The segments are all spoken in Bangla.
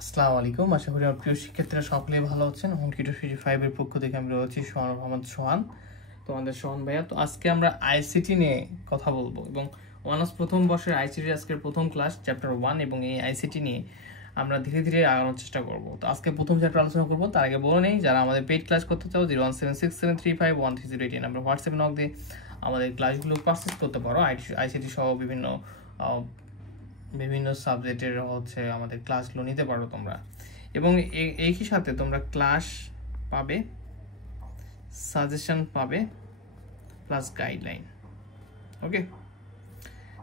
আসসালামু আলাইকুম। আশা করি আমার প্রিয় শিক্ষার্থীরা সকলেই ভালো আছেন। হোম টিউটর 5 এর পক্ষ থেকে আমি রয়েছি সোহান মোহাম্মদ সোহান, তোমাদের সোহান ভাইয়া। তো আজকে আমরা আইসিটি নিয়ে কথা বলবো এবং অনার্স প্রথম বর্ষের আইসিটি আজকের প্রথম ক্লাস চ্যাপ্টার 1 এবং এই আইসিটি নিয়ে আমরা ধীরে ধীরে আগানোর চেষ্টা করব। তো আজকে প্রথম চ্যাপ্টার আলোচনা করবো। তার আগে বলে নেই, যারা আমাদের পেইড ক্লাস করতে চাও 01767351308 আমরা হোয়াটসঅ্যাপে নক দিয়ে আমাদের ক্লাসগুলো পারচেজ করতে পারো। আইসিটি সহ বিভিন্ন সাবজেক্টের আমাদের ক্লাসগুলো নিতে পারো তোমরা, এবং একই সাথে তোমরা ক্লাস পাবে, সাজেশন পাবে, প্লাস গাইডলাইন। ওকে,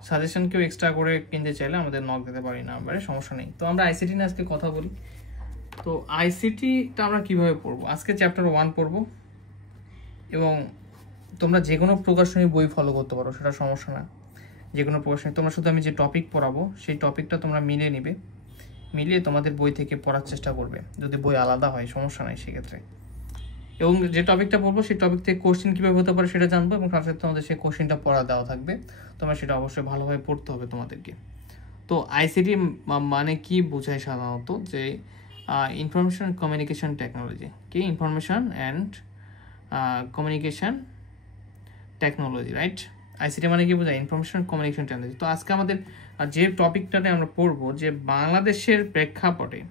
সাজেশন কেউ এক্সট্রা করে কিনতে চাইলে আমাদের নক দিতে পারি নাম্বারে, সমস্যা নেই। তো আমরা আইসিটি নিয়ে আজকে কথা বলি। তো আইসিটিটা আমরা কিভাবে পড়বো? আজকে চ্যাপ্টার 1 পড়বো এবং তোমরা যে কোনো প্রকাশনী বই ফলো করতে পারো, সেটা সমস্যা না। যে কোনো প্রশ্নে তোমরা শুধু আমি যে টপিক পড়াবো সেই টপিকটা তোমরা মিলিয়ে নিবে, মিলিয়ে তোমাদের বই থেকে পড়ার চেষ্টা করবে। যদি বই আলাদা হয় সমস্যা নাই সেক্ষেত্রে। এবং যে টপিকটা পড়বো সেই টপিক থেকে কোশ্চেন কীভাবে হতে পারে সেটা জানবো, এবং তার সাথে তোমাদের সেই কোশ্চেনটা পড়া দেওয়া থাকবে, তোমরা সেটা অবশ্যই ভালোভাবে পড়তে হবে তোমাদেরকে। তো আইসিটি মানে কি বোঝায় সাধারণত? যে ইনফরমেশন কমিউনিকেশন টেকনোলজি, কি information and communication technology, right? ICT মানে কি বোঝায়? Information communication technology. তো আজকে আমাদের যে টপিকটাতে আমরা পড়বো যে বাংলাদেশের প্রেক্ষাপটে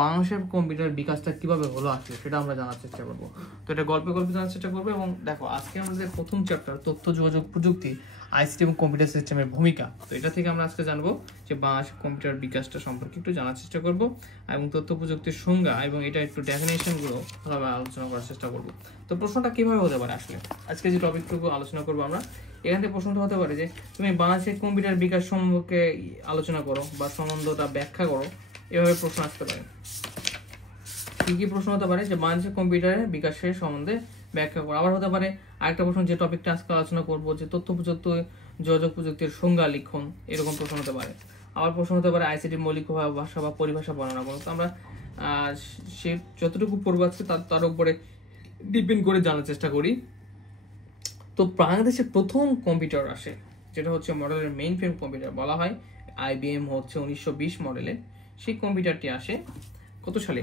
বাংলাদেশের কম্পিউটার বিকাশটা কিভাবে হলো আসলে, সেটা আমরা জানার চেষ্টা করবো। তো এটা গল্পে জানার চেষ্টা করবো। এবং দেখো, আজকে আমাদের প্রথম চ্যাপ্টার তথ্য যোগাযোগ প্রযুক্তি, আইসিটি এবং কম্পিউটার সিস্টেমের ভূমিকা। তো এটা থেকে আমরা আজকে জানবো যে বাংলাদেশের কম্পিউটার বিকাশটা সম্পর্কে একটু জানার চেষ্টা করবো, এবং তথ্য প্রযুক্তির সংজ্ঞা এবং এটা একটু ডেফিনেশনগুলো ভালোভাবে আলোচনা করার চেষ্টা করবো। তো প্রশ্নটা কিভাবে হতে পারে আসলে, আজকে যে টপিকটুকু আলোচনা করবো আমরা, এখান থেকে প্রশ্নটা হতে পারে যে তুমি বাংলাদেশের কম্পিউটার বিকাশ সম্পর্কে আলোচনা করো বা সম্বন্ধটা ব্যাখ্যা করো, এভাবে প্রশ্ন আসতে পারে। কি প্রশ্ন হতে পারে? যে বাংলাদেশের কম্পিউটারের বিকাশের সম্বন্ধে ব্যাখ্যা করো। আবার হতে পারে আরেকটা প্রশ্ন, যে টপিকটা আজকে আলোচনা করবো, যে তথ্য প্রযুক্তি যোগাযোগ প্রযুক্তির সংজ্ঞা লিখন, এরকম প্রশ্ন হতে পারে। আবার প্রশ্ন হতে পারে আইসিটি মৌলিক ভাষা বা পরিভাষা বর্ণনা করো। তো আমরা সে যতটুকু পড়বো আজকে তার উপরে ডিপেন্ড করে জানার চেষ্টা করি। তো বাংলাদেশের প্রথম কম্পিউটার আসে, যেটা হচ্ছে মডেলের মেইন ফ্রেম কম্পিউটার বলা হয়, আইবিএম হচ্ছে 1920 মডেলের। সেই কম্পিউটারটি আসে কত সালে?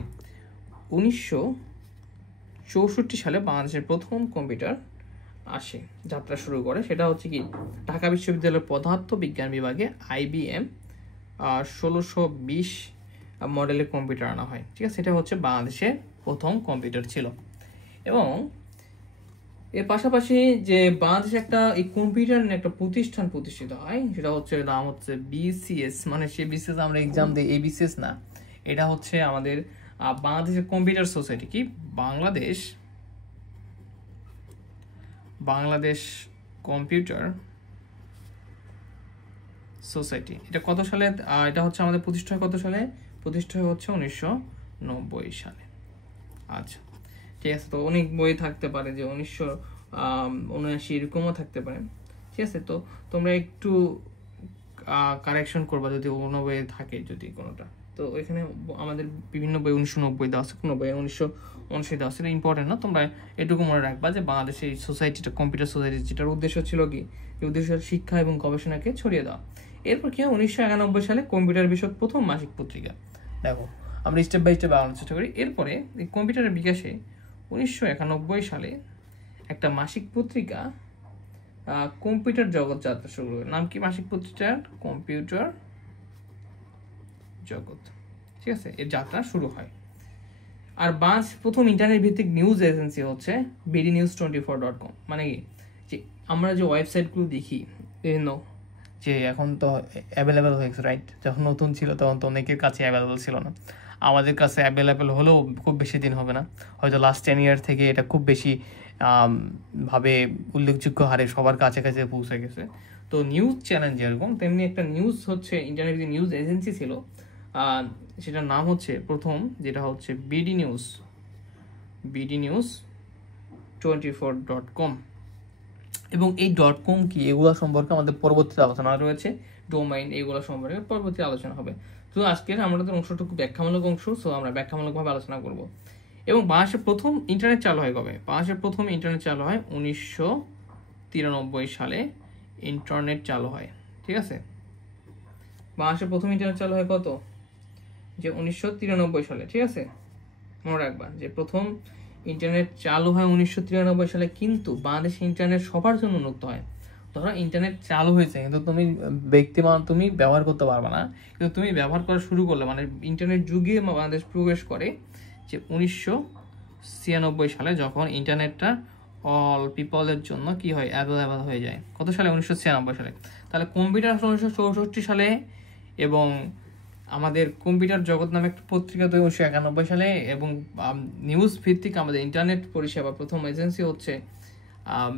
1964 সালে বাংলাদেশের প্রথম কম্পিউটার আসে, যাত্রা শুরু করে। সেটা হচ্ছে কি, ঢাকা বিশ্ববিদ্যালয়ের পদার্থ বিজ্ঞান বিভাগে আইবিএম 1620 মডেলের কম্পিউটার আনা হয়। ঠিক আছে, এটা হচ্ছে বাংলাদেশের প্রথম কম্পিউটার ছিল। এবং এর পাশাপাশি যে বাংলাদেশে এই কম্পিউটার নিয়ে একটা প্রতিষ্ঠান প্রতিষ্ঠিত হয়, সেটা হচ্ছে নাম হচ্ছে বিসিএস। মানে সে বিসিএস আমরা এক্সাম দিই, এই বিসিএস না, এটা হচ্ছে আমাদের বাংলাদেশের কম্পিউটার সোসাইটি। কি বাংলাদেশ কম্পিউটার সোসাইটি। এটা কত সালে? এটা হচ্ছে আমাদের প্রতিষ্ঠা কত সালে? প্রতিষ্ঠা হচ্ছে 1990 সালে। আচ্ছা, ঠিক আছে। তো অনেক বই থাকতে পারে, যে 1979 এরকমও থাকতে পারে। ঠিক আছে, তো তোমরা একটু কারেকশন করবা যদি অন্য বই থাকে, যদি কোনোটা। তো এখানে আমাদের বিভিন্ন বই 1990 দেওয়া আছে, কোনো বই 1979 দেওয়া আছে। এটা ইম্পর্টেন্ট না, তোমরা এটুকু মনে রাখবা যে বাংলাদেশের এই সোসাইটিটা, কম্পিউটার সোসাইটি, যেটার উদ্দেশ্য ছিল কি, উদ্দেশ্য শিক্ষা এবং গবেষণাকে ছড়িয়ে দেওয়া। এরপর কি হয়, 1991 সালে কম্পিউটার বিষয়ক প্রথম মাসিক পত্রিকা। দেখো, আমরা স্টেপ বাই স্টেপ আলোচনা চেষ্টা করি। এরপরে এই কম্পিউটারের বিকাশে 1991 সালে একটা মাসিক পত্রিকা কম্পিউটার জগৎ যাত্রা শুরু করে। নাম কি মাসিক পত্রিকার? কম্পিউটার জগৎ। ঠিক আছে, এর যাত্রা শুরু হয়। আর বাংলাদেশের প্রথম ইন্টারনেট ভিত্তিক নিউজ এজেন্সি হচ্ছে bdnews24.com। মানে কি, যে আমরা যে ওয়েবসাইটগুলো দেখি বিভিন্ন, যে এখন তো অ্যাভেলেবেল হয়ে গেছে, রাইট? যখন নতুন ছিল তখন তো অনেকের কাছে অ্যাভেলেবেল ছিল না। আমাদের কাছে অ্যাভেলেবেল হলেও খুব বেশি দিন হবে না, হয়তো লাস্ট 10 ইয়ার থেকে এটা খুব বেশি ভাবে উল্লেখযোগ্য হারে সবার কাছে কাছে পৌঁছে গেছে। তো নিউজ চ্যানেল যেরকম, তেমনি একটা নিউজ হচ্ছে ইন্টারনেট যে নিউজ এজেন্সি ছিল, সেটার নাম হচ্ছে প্রথম, যেটা হচ্ছে bdnews24.com। এবং এই .com কি, এগুলো সম্পর্কে আমাদের পরবর্তীতে আলোচনা রয়েছে। ডোমাইন, এগুলো সম্পর্কে পরবর্তী আলোচনা হবে। তো আজকের আমাদের অংশটুকু ব্যাখ্যামূলক অংশ, সো আমরা ব্যাখ্যামূলকভাবে আলোচনা করব। এবং বাংলাদেশের প্রথম ইন্টারনেট চালু হয় কবে? বাংলাদেশের প্রথম ইন্টারনেট চালু হয় 1993 সালে ইন্টারনেট চালু হয়। ঠিক আছে, বাংলাদেশের প্রথম ইন্টারনেট চালু হয় কত? যে 1993 সালে, ঠিক আছে? মনে রাখবা যে প্রথম ইন্টারনেট চালু হয় 1993 সালে, কিন্তু বাংলাদেশে ইন্টারনেট সবার জন্য উন্মুক্ত হয়। ধরো ইন্টারনেট চালু হয়েছে, কিন্তু তুমি তুমি ব্যবহার করতে পারবে না, কিন্তু তুমি ব্যবহার করা শুরু করলে, মানে ইন্টারনেট যুগে বাংলাদেশ প্রবেশ করে যে 1996 সালে, যখন ইন্টারনেটটা অল পিপলের জন্য কি হয়, অ্যাভেলেবল হয়ে যায়। কত সালে? 1996 সালে। তাহলে কম্পিউটার 1964 সালে, এবং আমাদের কম্পিউটার জগৎ নামে একটা পত্রিকা তৈরি 1991 সালে, এবং নিউজ ভিত্তিক আমাদের ইন্টারনেট পরিষেবা প্রথম এজেন্সি হচ্ছে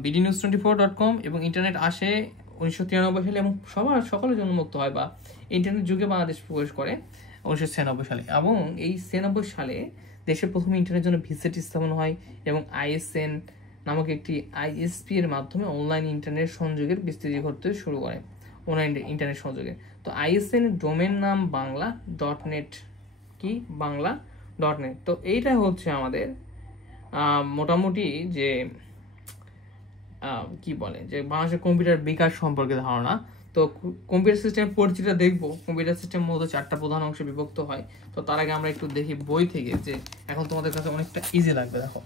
bdnews24.com, এবং ইন্টারনেট আসে 1993 সালে, এবং সকলের জন্য মুক্ত হয় বা ইন্টারনেট যুগে বাংলাদেশ প্রবেশ করে 1996 সালে। এবং এই 96 সালে দেশের প্রথম ইন্টারনেটের জন্য ভিসেট স্থাপন হয়, এবং ISN নামক একটি ISP এর মাধ্যমে অনলাইন ইন্টারনেট সংযোগের বিস্তৃতি ঘটতে শুরু করে। অনলাইন ইন্টারনেট সংযোগে তো ISN এর ডোমেন নাম বাংলা.নেট, কি বাংলা.নেট। তো এইটা হচ্ছে আমাদের মোটামুটি যে কি বলে যে বাংলাদেশের কম্পিউটার বিকাশ সম্পর্কে ধারণা। তো কম্পিউটার সিস্টেমের পরিচিতিটা দেখবো। কম্পিউটার সিস্টেম মূলত 4টা প্রধান অংশে বিভক্ত হয়। তো তার আগে আমরা একটু দেখি বই থেকে, যে এখন তোমাদের কাছে অনেকটা ইজি লাগবে। দেখো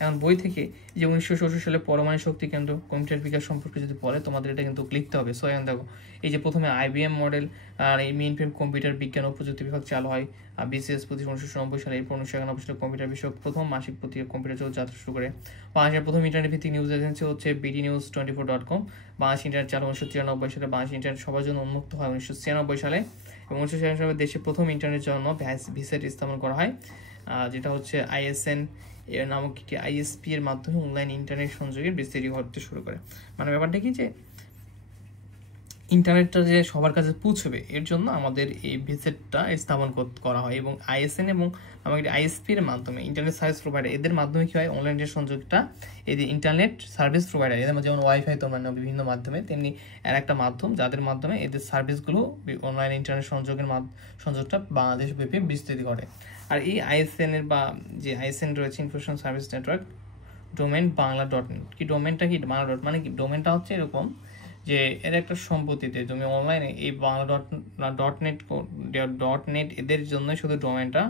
এখন বই থেকে যে 1964 সালে পরমাণু শক্তি কেন্দ্র কম্পিউটার বিকাশ সম্পর্কে যদি পড়ে, তোমাদের এটা কিন্তু লিখতে হবে। সো এখন দেখো, এই যে প্রথমে IBM মডেল আর এই মেইনফ্রেম কম্পিউটার বিজ্ঞান ও প্রযুক্তি বিভাগ চালু হয় BCS 1990 সালে। এরপর 1991 সালে কম্পিউটার বিষয়ক প্রথম মাসিক পত্রিকা কম্পিউটার জগৎ যাত্রা শুরু করে। বাংলাদেশের প্রথম ইন্টারনেট ভিত্তিক নিউজ এজেন্সি হচ্ছে bdnews24.com। বাংলাদেশ ইন্টারনেট চালু 1993 সালে। বাংলাদেশ ইন্টারনেট সবার জন্য উন্মুক্ত হয় 1996 সালে, এবং 1996 সালে দেশের প্রথম ইন্টারনেট জন্য ভিসেট স্থাপন করা হয়, যেটা হচ্ছে ISN এর নামক একটি ISP এর মাধ্যমে অনলাইন ইন্টারনেট সংযোগের বিস্তৃতি ঘটতে শুরু করে। মানে ব্যাপারটা কি, যে ইন্টারনেটটা যে সবার কাছে পৌঁছবে, এর জন্য আমাদের এই ভিসেটটা স্থাপন করা হয়, এবং ISN এবং আমাদের ISP এর মাধ্যমে ইন্টারনেট সার্ভিস প্রোভাইডার, এদের মাধ্যমে কি হয়, অনলাইনের সংযোগটা, এই যে ইন্টারনেট সার্ভিস প্রোভাইডার, এদের যেমন ওয়াইফাই তোমরা বিভিন্ন মাধ্যমে, তেমনি এর একটা মাধ্যম যাদের মাধ্যমে এদের সার্ভিসগুলো অনলাইন ইন্টারনেট সংযোগটা বাংলাদেশ ব্যাপী বিস্তৃতি ঘটে। আর এই ISN এর বা যে ISN রয়েছে, ইনফরমেশন সার্ভিস নেটওয়ার্ক, ডোমেন বাংলা.নেট। কি ডোমেনটা কি, বাংলা ডট মানে কি, ডোমেনটা হচ্ছে এরকম যে এর একটা সম্পত্তিতে তুমি অনলাইনে এই বাংলা.নেট এদের জন্য শুধু ডোমেনটা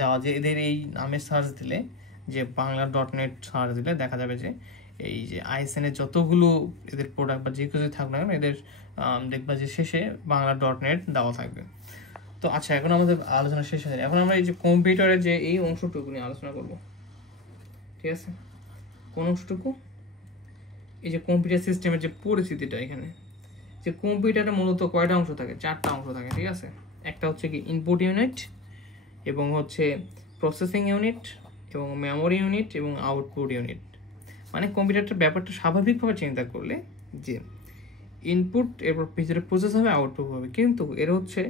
দেওয়া, যে এদের এই নামে সার্চ দিলে, যে বাংলা.নেট সার্চ দিলে দেখা যাবে যে এই যে ISN এর যতগুলো এদের প্রোডাক্ট বা যে কিছু থাকবে না, এদের দেখবা যে শেষে বাংলা.নেট দেওয়া থাকবে। তো আচ্ছা, এখন আমাদের আলোচনা শেষ হয়ে যায়। এখন আমরা এই যে কম্পিউটারের যে এই অংশটুকু নিয়ে আলোচনা করব, ঠিক আছে? কোন অংশটুকু? এই যে কম্পিউটার সিস্টেমের যে পরিস্থিতিটা, এখানে যে কম্পিউটারে মূলত কয়টা অংশ থাকে? 4টা অংশ থাকে, ঠিক আছে? একটা হচ্ছে কি ইনপুট ইউনিট, এবং হচ্ছে প্রসেসিং ইউনিট, এবং মেমোরি ইউনিট, এবং আউটপুট ইউনিট। মানে কম্পিউটারটার ব্যাপারটা স্বাভাবিকভাবে চিন্তা করলে, যে ইনপুট এরপর ভিতরে প্রসেস হবে, আউটপুট হবে, কিন্তু এর হচ্ছে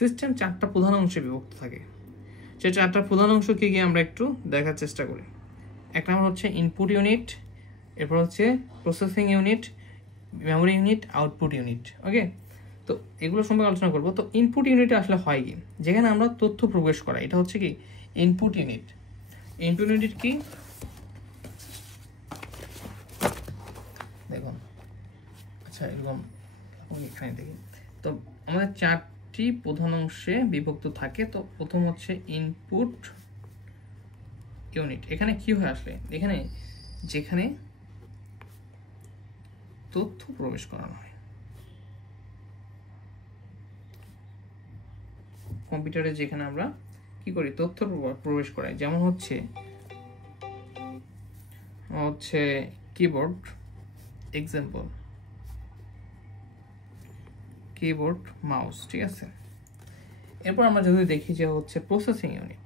সিস্টেম 4টা প্রধান অংশে বিভক্ত থাকে। সেই 4টা প্রধান অংশ কি কি আমরা একটু দেখার চেষ্টা করি। এক নম্বর হচ্ছে ইনপুট ইউনিট, এরপর হচ্ছে processing unit, memory unit, output unit. Okay, তো এগুলো সম্পর্কে আলোচনা করবো। তো ইনপুট ইউনিটে আসলে হয় কি, যেখানে আমরা তথ্য প্রবেশ করা, এটা হচ্ছে কি ইনপুট ইউনিট। ইনপুট ইউনিট কি দেখুন, আচ্ছা এরকম এখানে দেখি। তো আমাদের 4টি প্রধান অংশে বিভক্ত থাকে। তো প্রথম হচ্ছে ইনপুট ইউনিট। এখানে কি হয় আসলে, এখানে যেখানে তথ্য প্রবেশ করানো হয় কম্পিউটারে, যেখানে আমরা কি করি, তথ্য প্রবেশ করাই। যেমন হচ্ছে কিবোর্ড, এক্সাম্পল কিবোর্ড, মাউস, ঠিক আছে? এরপর আমরা যদি দেখি যে হচ্ছে প্রসেসিং ইউনিট।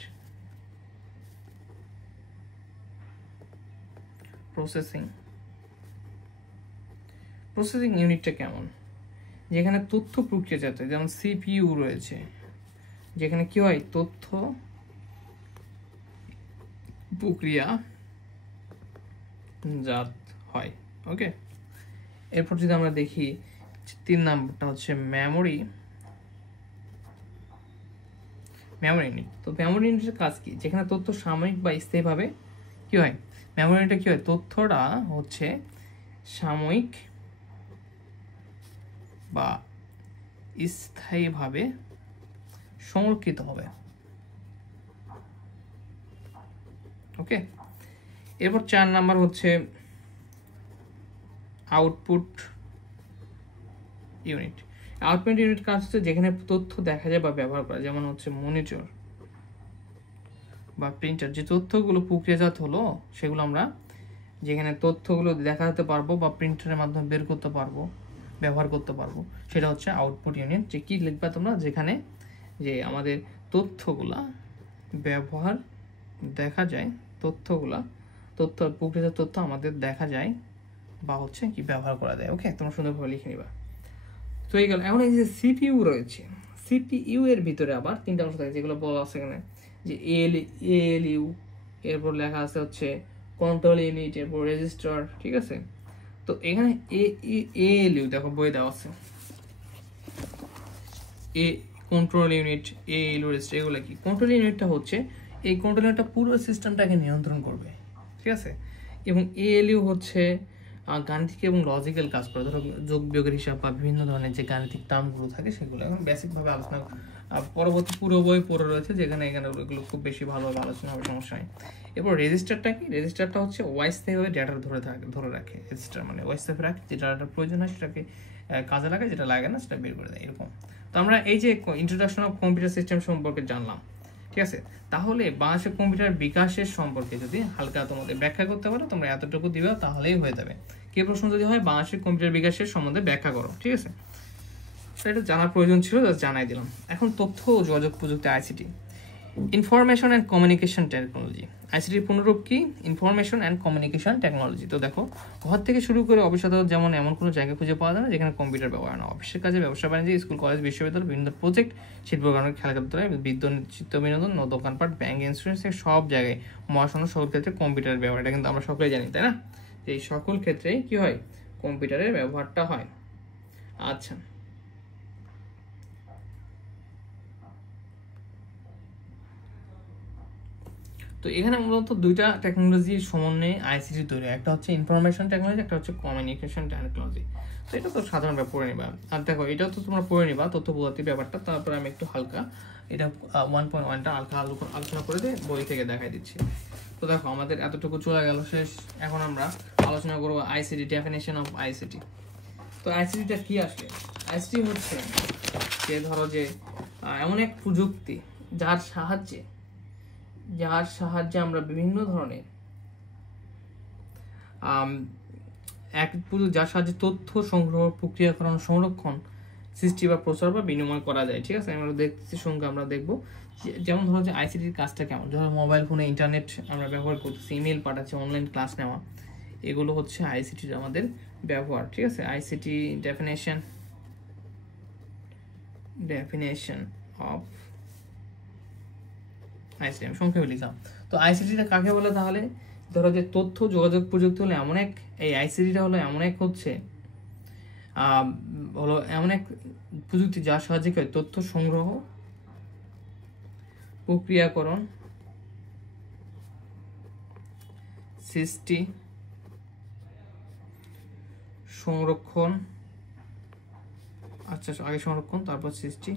প্রসেসিং ইউনিটটা কেমন, যেখানে তথ্য প্রক্রিয়াজাত, যেমন CPU রয়েছে, যেখানে কি হয়, তথ্য প্রক্রিয়াজাত হয়। ওকে, এরপর যদি আমরা দেখি 3 নাম্বারটা হচ্ছে মেমোরি ইউনিট। তো মেমোরি ইউনিটের কাজ কি, যেখানে তথ্য সাময়িক বা স্থায়ীভাবে কি হয়, মেমোরি ইউনিটে কি হয়, তথ্যটা হচ্ছে সাময়িক বা স্থায়ীভাবে সংরক্ষিত হবে। ওকে, এরপর 4 নাম্বার হচ্ছে আউটপুট ইউনিট। আউটপুট ইউনিট কাজ হচ্ছে যেখানে তথ্য দেখা যায় বা ব্যবহার করা, যেমন হচ্ছে মনিটর বা প্রিন্টার। যে তথ্যগুলো প্রক্রিয়াজাত হলো সেগুলো আমরা যেখানে তথ্যগুলো দেখাতে পারবো বা প্রিন্টারের মাধ্যমে বের করতে পারবো, ব্যবহার করতে পারবো, সেটা হচ্ছে আউটপুট ইউনিট। যে কি লিখবা তোমরা, যেখানে যে আমাদের তথ্যগুলা ব্যবহার দেখা যায়, তথ্য প্রক্রিয়াজাত তথ্য আমাদের দেখা যায় বা হচ্ছে কি ব্যবহার করা যায়। ওকে, তোমরা সুন্দরভাবে লিখে নিবা। তো এই গেল। এখন এই যে সিপিইউ রয়েছে, সিপিইউ এর ভিতরে আবার 3টা অংশ থাকে যেগুলো বলা আছে এখানে, যে এএলইউ, এরপর লেখা আছে হচ্ছে কন্ট্রোল ইউনিট, এরপর রেজিস্টার। ঠিক আছে, তো এখানে এএলইউ দেখো বই দেওয়া আছে, এ কন্ট্রোল ইউনিট, এএলইউ, রেজিস্টার, এগুলো কি? কন্ট্রোল ইউনিটটা হচ্ছে এই কন্ট্রোল ইউনিটটা পুরো সিস্টেমটাকে নিয়ন্ত্রণ করবে। ঠিক আছে, এবং এএলইউ হচ্ছে গাণিতিক এবং লজিক্যাল কাজ করে, ধরো যোগ বিয়োগের হিসাব বা বিভিন্ন ধরনের যে গাণিতিক টার্মগুলো থাকে সেগুলো এখন বেসিকভাবে আলোচনা, পরবর্তী পুরো বই পড়ে রয়েছে যেখানে এখানে ওগুলো খুব বেশি ভালোভাবে আলোচনা হবে, সমস্যা নেই। এরপর রেজিস্টারটা কি? রেজিস্টারটা হচ্ছে ওয়াইজভাবে ডেটা ধরে রাখে। রেজিস্টার মানে ওয়াইজভাবে রাখে, যে ডাটাটা প্রয়োজন হয় সেটাকে কাজে লাগায়, যেটা লাগে না সেটা বের করে দেয়, এরকম। তো আমরা এই যে ইন্ট্রোডাকশন অফ কম্পিউটার সিস্টেম সম্পর্কে জানলাম। ঠিক আছে, তাহলে বাংলাদেশের কম্পিউটার বিকাশের সম্পর্কে যদি হালকা তোমাদের ব্যাখ্যা করতে পারো, তোমরা এতটুকু দিবে তাহলেই হয়ে যাবে। কি প্রশ্ন যদি হয় বাংলাদেশের কম্পিউটার বিকাশের সম্বন্ধে ব্যাখ্যা করো, ঠিক আছে, সেটা জানার প্রয়োজন ছিল, জাস্ট জানাই দিলাম। এখন তথ্য ও যোগাযোগ প্রযুক্তি, ICT, information and communication technology. আইসিটির পুনরূপ কি? Information and communication technology. তো দেখো, ঘর থেকে শুরু করে অফিস আদালত যেমন এমন কোনো জায়গা খুঁজে পাওয়া যায় না যেখানে কম্পিউটার ব্যবহার না। অফিসের কাজে, ব্যবসা বাণিজ্য, স্কুল কলেজ বিশ্ববিদ্যালয়, বিভিন্ন প্রজেক্ট, শিল্পকরণের, খেলাধুলা, বিদ্যুৎ, চিত্ত বিনোদন, দোকানপাট, ব্যাংক, ইন্স্যুরেন্স, সব জায়গায়, মহাশূন্য, সকল ক্ষেত্রে কম্পিউটারের ব্যবহার, এটা কিন্তু আমরা সকলেই জানি, তাই না? যে এই সকল ক্ষেত্রেই কি হয়? কম্পিউটারের ব্যবহারটা হয়। আচ্ছা, তো এখানে মূলত দুইটা টেকনোলজির সমন্বয়ে আইসিটি তৈরি, একটা হচ্ছে ইনফরমেশন টেকনোলজি, একটা হচ্ছে কমিউনিকেশন টেকনোলজি। তো এটা তো সাধারণভাবে পড়ে নিবা। আর দেখো, এটাও তো তোমরা পড়ে নিবা, তথ্য পদ্ধতির ব্যাপারটা। তারপরে আমি একটু হালকা এটা 1.1টা হালকা আলোচনা করে দিয়ে বই থেকে দেখাই দিচ্ছি। তো দেখো, আমাদের এতটুকু চলে গেল শেষ। এখন আমরা আলোচনা করবো আইসিটি, ডেফিনেশন অফ আইসিটি। তো আইসিটিটা কি আসলে? আইসিটি হচ্ছে যে ধরো যে এমন এক প্রযুক্তি যার সাহায্যে আমরা বিভিন্ন ধরনের যার সাহায্যে তথ্য সংগ্রহ, প্রক্রিয়াকরণ, সংরক্ষণ, সৃষ্টি বা প্রচার বা বিনিময় করা যায়। ঠিক আছে, আমরা দেখতেছি সঙ্গে আমরা দেখবো যেমন ধরো যে আইসিটির কাজটা কেমন। ধরো মোবাইল ফোনে ইন্টারনেট আমরা ব্যবহার করতেছি, ইমেল পাঠাচ্ছি, অনলাইন ক্লাস নেওয়া, এগুলো হচ্ছে আইসিটির আমাদের ব্যবহার। ঠিক আছে, আইসিটি ডেফিনেশন অফ আইসিটি আমি সংক্ষেপে লিখলাম। তো আইসিটিটা কাকে বলে? তাহলে ধরো যে তথ্য যোগাযোগ প্রযুক্তি হলো এমন এক, এই আইসিটিটা হলো এমন এক এমন এক প্রযুক্তি যার সাহায্যে কি হয়? তথ্য সংগ্রহ, প্রক্রিয়াকরণ, সৃষ্টি, সংরক্ষণ, আচ্ছা আগে সংরক্ষণ তারপর সৃষ্টি,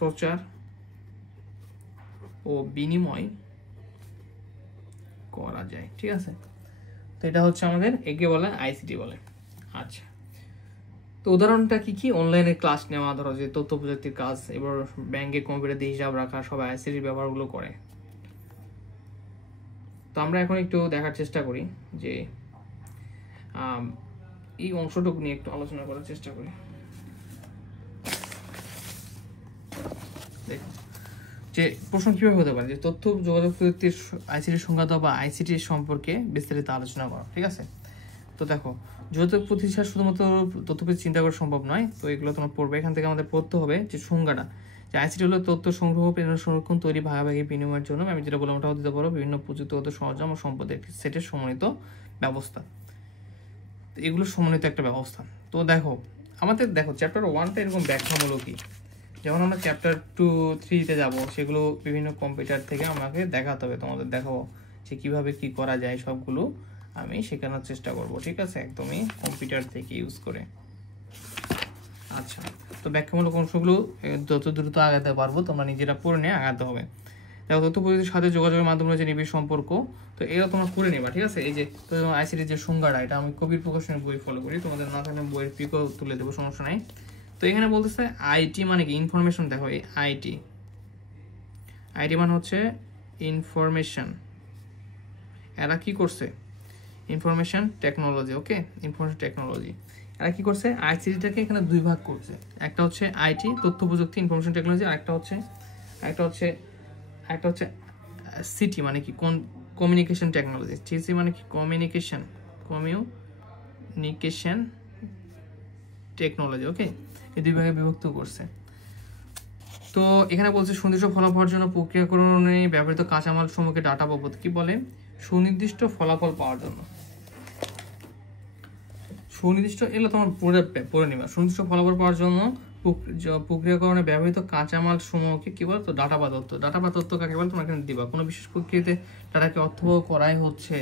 প্রচার ও বিনিময় করা যায়। ঠিক আছে, তো এটা হচ্ছে আমাদের, একে বলে আইসিটি বলে। আচ্ছা, তো উদাহরণটা কি কি? অনলাইনে ক্লাস নেওয়া, ধরো যে তথ্য প্রযুক্তির কাজ, এবার ব্যাংকে কম্পিউটার দিয়ে হিসাব রাখা, সবাই আইসিটির ব্যবহারগুলো করে। তো আমরা এখন একটু দেখার চেষ্টা করি যে এই অংশটুকু নিয়ে একটু আলোচনা করার চেষ্টা করি। দেখো, যে প্রশ্ন কিভাবে হতে পারে যে তথ্য যোগাযোগ প্রযুক্তির আইসিটির সংজ্ঞা বা আইসিটির সম্পর্কে বিস্তারিত আলোচনা করা। ঠিক আছে, তো দেখো, যোগাযোগ প্রতিষ্ঠান শুধুমাত্র তথ্যপ্রযুক্তি চিন্তা করা সম্ভব নয়। তো এগুলো তোমরা পড়বে, এখান থেকে আমাদের পড়তে হবে যে সংজ্ঞাটা, যে আইসিটি হলো তথ্য সংগ্রহ, প্রেরণ, সংরক্ষণ, তৈরি, ভাগাভাগি, বিনিময়ের জন্য, আমি যেটা বললাম ওটাও দিতে পারো, বিভিন্ন প্রযুক্তিগত সরঞ্জাম ও সম্পদের একটি সেটের সমন্বিত ব্যবস্থা। তো এগুলো সমন্বিত একটা ব্যবস্থা। তো দেখো, আমাদের দেখো চ্যাপ্টার 1টা এরকম ব্যাখ্যামূলকই, যখন আমরা চ্যাপ্টার 2, 3-তে যাবো সেগুলো বিভিন্ন কম্পিউটার থেকে আমাকে দেখাতে হবে, তোমাদের দেখাবো যে কিভাবে কি করা যায়, সবগুলো আমি শেখানোর চেষ্টা করব। ঠিক আছে, একদমই কম্পিউটার থেকে ইউজ করে। আচ্ছা, তো ব্যাখ্যামূলক অংশগুলো যত দ্রুত আগাতে পারবো তোমরা নিজেরা পড়ে নিয়ে আগাতে হবে। দেখো তথ্য প্রযুক্তির সাথে যোগাযোগের মাধ্যমে যে নিবিড় সম্পর্ক, তো এরা তোমরা করে নেবা, ঠিক আছে। এই যে আইসিটির যে সংজ্ঞাটা, এটা আমি কবির প্রকাশনের বই ফলো করি, তোমাদের না থাকলে বইয়ের পিকও তুলে দেবো, সমস্যা নাই। তো এখানে বলতেছে আইটি মানে কি ইনফরমেশন, দেখো এই আইটি মানে হচ্ছে ইনফরমেশন, এরা কি করছে ইনফরমেশন টেকনোলজি, ওকে ইনফরমেশন টেকনোলজি। এরা কি করছে আইসিটিটাকে এখানে দুই ভাগ করছে, একটা হচ্ছে আইটি তথ্য প্রযুক্তি ইনফরমেশন টেকনোলজি, আর একটা হচ্ছে সিটি মানে কি কমিউনিকেশন টেকনোলজি, সিটি মানে কি কমিউনিকেশন টেকনোলজি, ওকে এই দুই ভাগে বিভক্ত করছে। তো এখানে বলছে সুনির্দিষ্ট ফলাফল পাওয়ার জন্য প্রক্রিয়াকরণে ব্যবহৃত কাঁচামাল সমূহকে ডাটা বাবদ কি বলে, সুনির্দিষ্ট ফলাফল পাওয়ার জন্য, সুনির্দিষ্ট এগুলো তোমার পড়ে নিবা। সুনির্দিষ্ট ফলাফল পাওয়ার জন্য প্রক্রিয়াকরণে ব্যবহৃত কাঁচামাল সমূহকে কি বলে, তো ডাটা বা তথ্য। ডাটা বা তথ্য কাকে বলে তোমরা এখানে দিবা। কোনো বিশেষ প্রক্রিয়াতে ডাটাকে অর্থবহ করাই হচ্ছে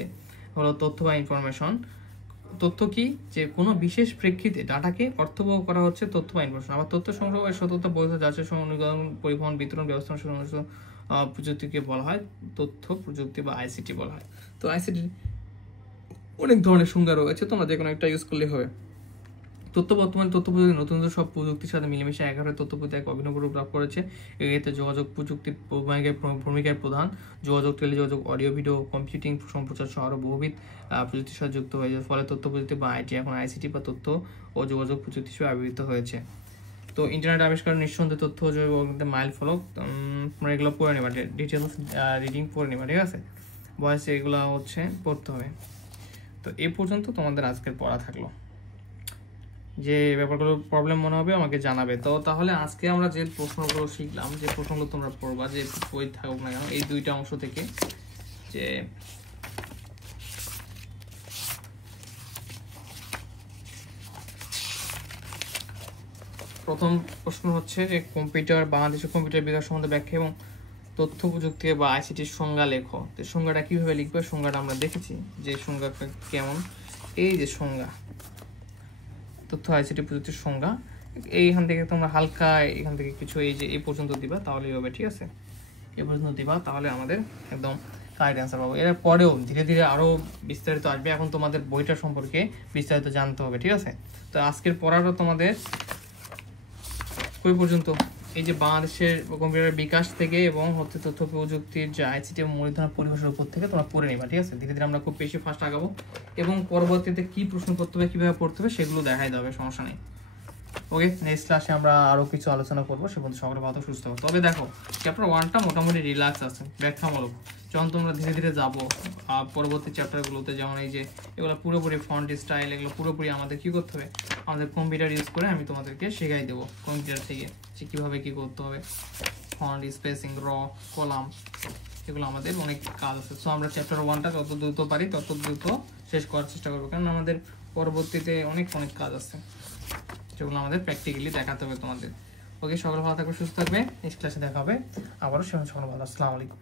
হলো তথ্য বা ইনফরমেশন। তথ্য কি, যে কোনো বিশেষ প্রেক্ষিতে ডাটাকে অর্থবহ করা হচ্ছে তথ্য বা ইনফরমেশন। আবার তথ্য সংগ্রহ এর সততা বৈধ যাচাই পরিবহন বিতরণ ব্যবস্থা প্রযুক্তিকে বলা হয় তথ্য প্রযুক্তি বা আইসিটি বলা হয়। তো আইসিটি অনেক ধরনের সংজ্ঞা রয়েছে, তোমরা যে কোনো একটা ইউজ করলেই হবে। বর্তমানে তথ্য প্রযুক্তি নতুন সব প্রযুক্তির সাথে মিলেমিশে এগারো তথ্য প্রযুক্তি এক অভিনব রূপ লাভ করেছে। এতে যোগাযোগ প্রযুক্তির ভূমিকায় প্রধান, যোগাযোগ টেলিযোগাযোগ অডিও ভিডিও কম্পিউটিং সম্প্রচার সহ আরও বহুবিধ প্রযুক্তির সাথে যুক্ত হয়েছে। ফলে তথ্য প্রযুক্তি বা আইটি এখন আইসিটি বা তথ্য ও যোগাযোগ প্রযুক্তি হিসেবে আবির্ভূত হয়েছে। তো ইন্টারনেট আবিষ্কার নিঃসন্দেহে তথ্য মাইল ফলক, তোমরা এগুলো পড়ে নেবা, ডিটেলস রিডিং পড়ে নেবা, ঠিক আছে। বয়সে এগুলো হচ্ছে পড়তে হবে। তো এ পর্যন্ত তোমাদের আজকের পড়া থাকলো। যে ব্যাপারগুলো প্রবলেম মনে হবে আমাকে জানাবে। তো তাহলে আজকে আমরা যে প্রশ্নগুলো শিখলাম, যে প্রশ্নগুলো তোমরা পড়বা, যে বই থাকুক না কেন, এই দুইটা অংশ থেকে, যে প্রথম প্রশ্ন হচ্ছে যে বাংলাদেশের কম্পিউটার বিকাশ সম্বন্ধে ব্যাখ্যা এবং তথ্য প্রযুক্তি বা আইসিটির সংজ্ঞা লেখো। তো সংজ্ঞাটা কিভাবে লিখবে, সংজ্ঞাটা আমরা দেখেছি যে সংজ্ঞাটা কেমন। এই যে সংজ্ঞা, তথ্য আইসিটি প্রযুক্তির সংজ্ঞা, এইখান থেকে তোমরা হালকা এখান থেকে কিছু এই যে এই পর্যন্ত দিবা, তাহলেই হবে, ঠিক আছে। এই পর্যন্ত দিবা, তাহলে আমাদের একদম কারেক্ট অ্যান্সার পাবো। এর পরেও ধীরে ধীরে আরও বিস্তারিত আসবে। এখন তোমাদের বইটা সম্পর্কে বিস্তারিত জানতে হবে, ঠিক আছে। তো আজকের পড়াটা তোমাদের কই পর্যন্ত, এই যে বাংলাদেশের কম্পিউটার বিকাশ থেকে এবং হচ্ছে তথ্য প্রযুক্তির যে আইসিটি এবং মূলধনের পরিভাষার উপর থেকে তোমরা পড়ে নিবা, ঠিক আছে। ধীরে ধীরে আমরা খুব বেশি ফাস্ট আগাবো এবং পরবর্তীতে কি প্রশ্ন করতে হবে, কীভাবে পড়তে হবে সেগুলো দেখাই দেবে, সমস্যা নেই। ওকে, নেক্সট ক্লাসে আমরা আরও কিছু আলোচনা করবো। সে পর্যন্ত সকলে ভালো সুস্থ হবে। তবে দেখো চ্যাপ্টার 1টা মোটামুটি রিল্যাক্স আছে, ব্যাখ্যামূলক। যখন তোমরা ধীরে ধীরে যাবো পরবর্তী চ্যাপ্টারগুলোতে, যেমন এই যে এগুলো পুরোপুরি ফন্ট স্টাইল, এগুলো পুরোপুরি আমাদের কী করতে হবে, আমাদের কম্পিউটার ইউজ করে আমি তোমাদেরকে শেখাই দেবো কম্পিউটার থেকে, যে কীভাবে কী করতে হবে, ফন্ট স্পেসিং, কলাম, এগুলো আমাদের অনেক কাজ আছে। সো আমরা চ্যাপ্টার 1টা যত দ্রুত পারি তত দ্রুত শেষ করার চেষ্টা করবো, কারণ আমাদের পরবর্তীতে অনেক কাজ আছে যেগুলো আমাদের প্র্যাকটিক্যালি দেখাতে হবে তোমাদের। ওকে, সকলে ভালো থাকবে, সুস্থ থাকবে। নেক্সট ক্লাসে দেখা হবে আবারও। সকলে ভালো, আসসালামু আলাইকুম।